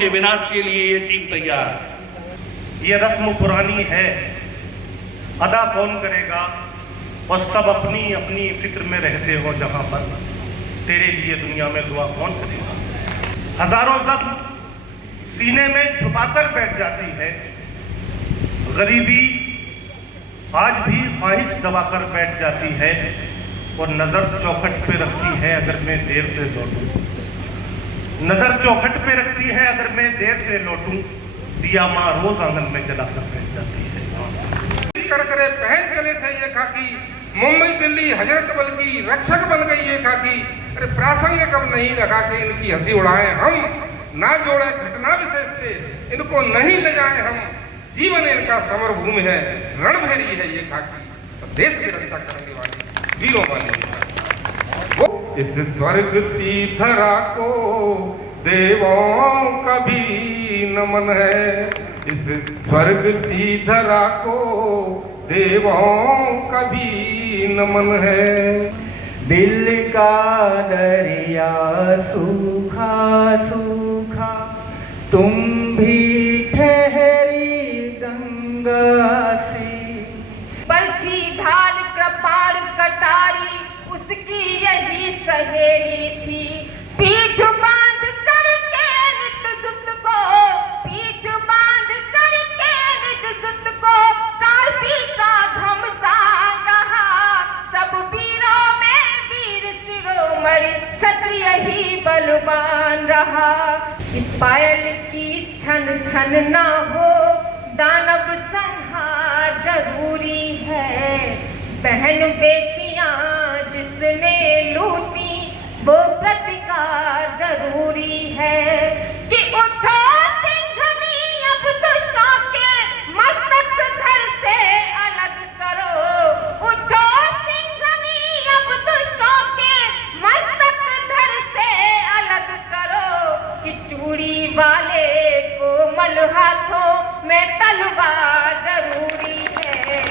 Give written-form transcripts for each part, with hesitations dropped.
के विनाश के लिए ये टीम तैयार है। ये रस्म पुरानी है, अदा कौन करेगा, और सब अपनी अपनी फिक्र में रहते हो जहां पर, तेरे लिए दुनिया में दुआ कौन करेगा। हजारों जख्म सीने में छुपाकर बैठ जाती है, गरीबी आज भी ख्वाहिश दबाकर बैठ जाती है, और नजर चौखट पे रखती है अगर मैं देर से लौटूं। नजर चौखट पे रखती है अगर मैं देर से लौटूं, दिया माँ रोज आंगन में जलाकर बैठ जाती है। कर करे पहन चले थे ये खाकी, मुंबई दिल्ली हजरत बल की रक्षक बन गई ये खाकी। अरे प्रासंगिक अब नहीं लगा के इनकी हंसी उड़ाएं हम, ना जोड़े घटना विशेष से इनको नहीं ले जाए हम। जीवन इनका समर भूमि है, रणभेरी है ये खाकी, और देश की रक्षा करने वाली वीरों वाले। इस स्वर्ग सी धरा को देवों का भी नमन है, इस स्वर्ग सी धरा को देवों का भी नमन है। दिल का दरिया सूखा सूखा, तुम भी ठहरी गंगा सी। बरछी ढाल कृपाण कटारी उसकी यही सहेली थी। पीठ बांध करके नित सुत को, पीठ बांध करके निज सुत को, कार्पी का घमसा रहा। सब वीरों में वीर शिरोमणि, क्षत्रिय ही बलवान रहा। कि पायल की छन छन ना हो, दानव संहार जरूरी है। बहन बेटियां जिसने लूटी वो प्रतिकार जरूरी है। कि उठो सिंघनी अब दुष्टों के मस्तक धड़ से अलग करो। उठो सिंघनी अब दुष्टों के मस्तक धड़ से अलग करो। कि चूड़ी वाले को मल हाथों में तलवार जरूरी है।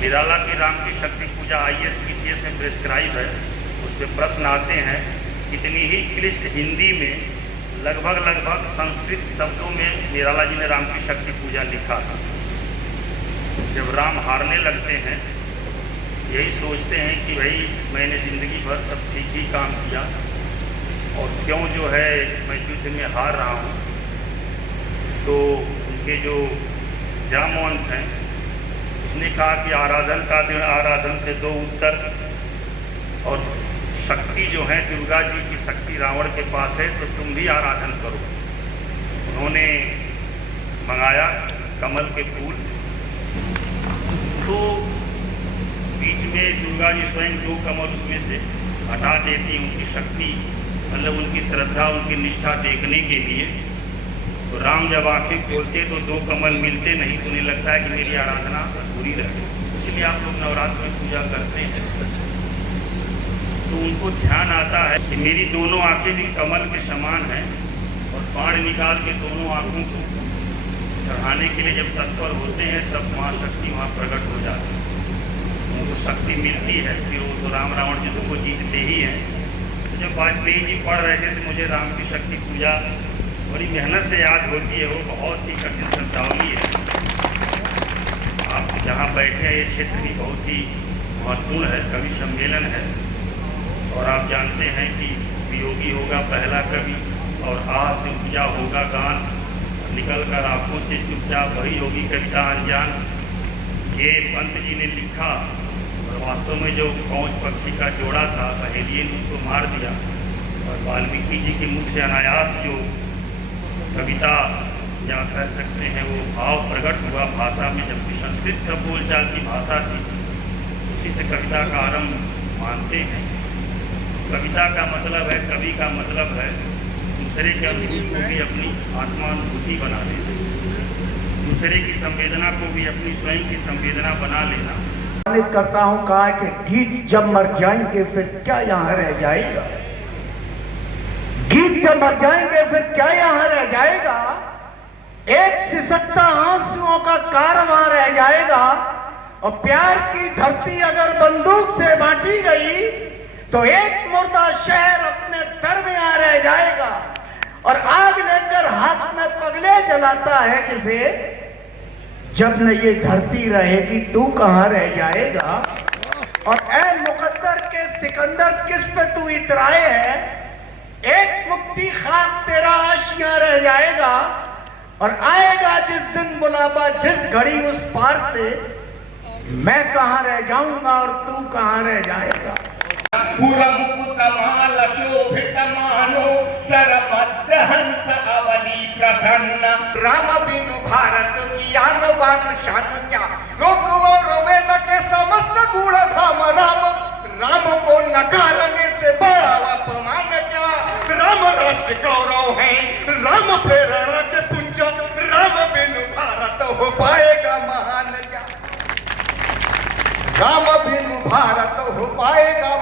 निराला की राम की शक्ति पूजा ISPCS में प्रिस्क्राइब है। उस पर प्रश्न आते हैं, कितनी ही क्लिष्ट हिंदी में लगभग संस्कृत शब्दों में निराला जी ने राम की शक्ति पूजा लिखा था। जब राम हारने लगते हैं, यही सोचते हैं कि भाई मैंने ज़िंदगी भर सब ठीक ही काम किया, और क्यों जो है मैं युद्ध में हार रहा हूँ। तो उनके जो जामवंत हैं उसने कहा कि आराधन का दिन, आराधन से दो उत्तर, और शक्ति जो है दुर्गा जी की शक्ति रावण के पास है, तो तुम भी आराधन करो। उन्होंने मंगाया कमल के फूल, तो बीच में दुर्गा जी स्वयं दो कमल उसमें से हटा देती, उनकी शक्ति मतलब उनकी श्रद्धा उनकी निष्ठा देखने के लिए। तो राम जब आंखें खोलते तो दो कमल मिलते नहीं, तो उन्हें लगता है कि मेरी आराधना अधूरी रहे। इसलिए आप लोग नवरात्र में पूजा करते हैं, तो उनको ध्यान आता है कि मेरी दोनों आंखें भी कमल के समान हैं, और बाण निकाल के दोनों आंखों को चढ़ाने के लिए जब तत्पर होते हैं, तब माँ शक्ति वहाँ प्रकट हो जाती है, उनको शक्ति मिलती है। फिर वो तो राम रावण जी को जीतते ही हैं। तो जब वाजपेयी जी पढ़ रहे थे तो मुझे राम की शक्ति पूजा बड़ी मेहनत से याद होती है। वो बहुत ही कठिन शब्दावली है। आप जहाँ बैठे हैं ये क्षेत्र भी बहुत ही महत्वपूर्ण है, कवि सम्मेलन है, और आप जानते हैं कि वियोगी होगा पहला कवि, और आज से पूजा होगा गान, निकल कर आंखों से चुपचाप वही होगी कविता अनजान। ये पंत जी ने लिखा, और वास्तव में जो कौच पक्षी का जोड़ा था पहेलिये ने उसको मार दिया, और वाल्मीकि जी के मुख से अनायास जो कविता या कह सकते हैं वो भाव प्रकट हुआ भाषा में, जबकि संस्कृत का बोलचाल की भाषा थी, उसी से कविता का आरंभ मानते हैं। कविता का मतलब है, कवि का मतलब है दूसरे के अनुभूति को भी अपनी आत्मानुभूति बना लेना, दूसरे की संवेदना को भी अपनी स्वयं की संवेदना बना लेना। करता हूँ कहा कि गीत जब मर जाएंगे फिर क्या यहाँ रह जाएगा, गीत जब मर जाएंगे फिर क्या यहाँ रह जाएगा। एक सिसकता आंसुओं का कारवां रह जाएगा, और प्यार की धरती अगर बंदूक से बांटी गई तो एक मुर्दा शहर अपने दर में आ रह जाएगा। और आग लेकर हाथ में पगले जलाता है किसे। जब न ये धरती रहेगी तू कहां रह जाएगा। और ऐ मुकद्दर के सिकंदर किस पे तू इतराए है। एक मुक्ति खाक तेरा आशियां रह जाएगा। और आएगा जिस दिन बुलावा जिस घड़ी उस पार से, मैं कहां रह जाऊंगा और तू कहां रह जाएगा। मुकुतमाल शोभित मानो सरमद्द हंस अवली प्रसन्न। राम बिनु भारत की आन बान शान क्या। लोक और वेद के समस्त गुण धाम राम। राम को नकारने से बड़ा अपमान क्या। राम राष्ट्र गौरव है राम प्रेरणा के पुंज। राम बिनु भारत हो पाएगा महान क्या। राम बिनु भारत हो पाएगा